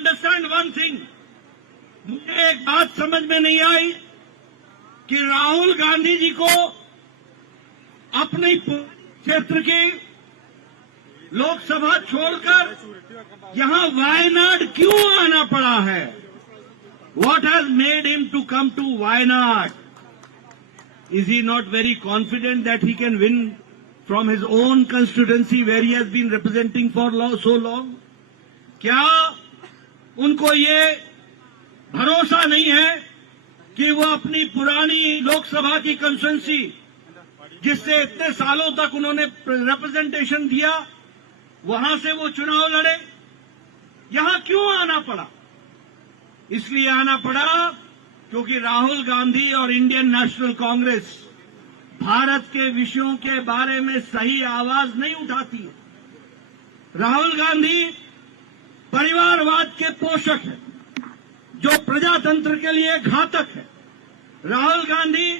Understand one thing, मुझे एक बात समझ में नहीं आई कि राहुल गांधी जी को अपने क्षेत्र की लोकसभा छोड़कर यहां वायनाड क्यों आना पड़ा है? What has made him to come to Wayanad? Is he not very confident that he can win from his own constituency where he has been representing for so long? क्या उनको ये भरोसा नहीं है कि वो अपनी पुरानी लोकसभा की कंस्टिट्यूंसी, जिससे इतने सालों तक उन्होंने रिप्रेजेंटेशन दिया, वहां से वो चुनाव लड़े? यहां क्यों आना पड़ा? इसलिए आना पड़ा क्योंकि राहुल गांधी और इंडियन नेशनल कांग्रेस भारत के विषयों के बारे में सही आवाज नहीं उठाती है। राहुल गांधी परिवारवाद के पोषक है, जो प्रजातंत्र के लिए घातक है। Rahul Gandhi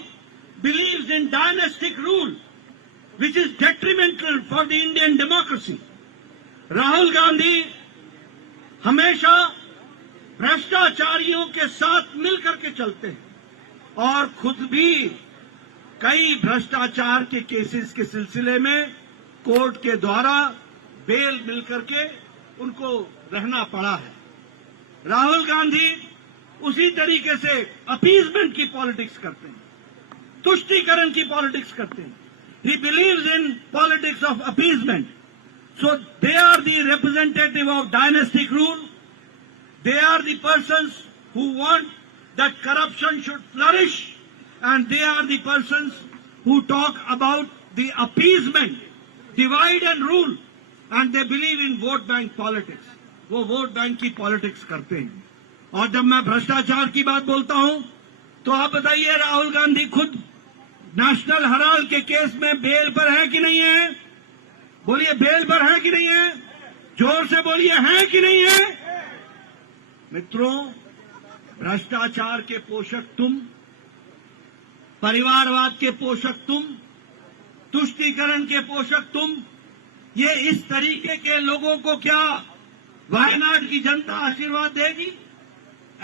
believes in dynastic rule, which is detrimental for the Indian democracy. Rahul Gandhi हमेशा भ्रष्टाचारियों के साथ मिलकर के चलते हैं और खुद भी कई भ्रष्टाचार के केसेस के सिलसिले में कोर्ट के द्वारा बेल मिलकर के उनको रहना पड़ा है। राहुल गांधी उसी तरीके से अपीजमेंट की पॉलिटिक्स करते हैं, तुष्टीकरण की पॉलिटिक्स करते हैं। He believes in politics of appeasement, so they are the representative of dynastic rule. They are the persons who want that corruption should flourish, and they are the persons who talk about the appeasement, divide and rule, and they believe in vote bank politics. वो vote bank की politics करते हैं। और जब मैं भ्रष्टाचार की बात बोलता हूं तो आप बताइए, राहुल गांधी खुद नेशनल हेराल्ड के केस में बेल पर है कि नहीं है? बोलिए, बेल पर है कि नहीं है? जोर से बोलिए, है कि नहीं है? मित्रों, भ्रष्टाचार के पोषक तुम, परिवारवाद के पोषक तुम, तुष्टीकरण के पोषक तुम। ये इस तरीके के लोगों को क्या वायनाड की जनता आशीर्वाद देगी?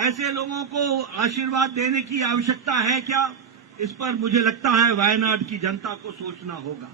ऐसे लोगों को आशीर्वाद देने की आवश्यकता है क्या? इस पर मुझे लगता है वायनाड की जनता को सोचना होगा।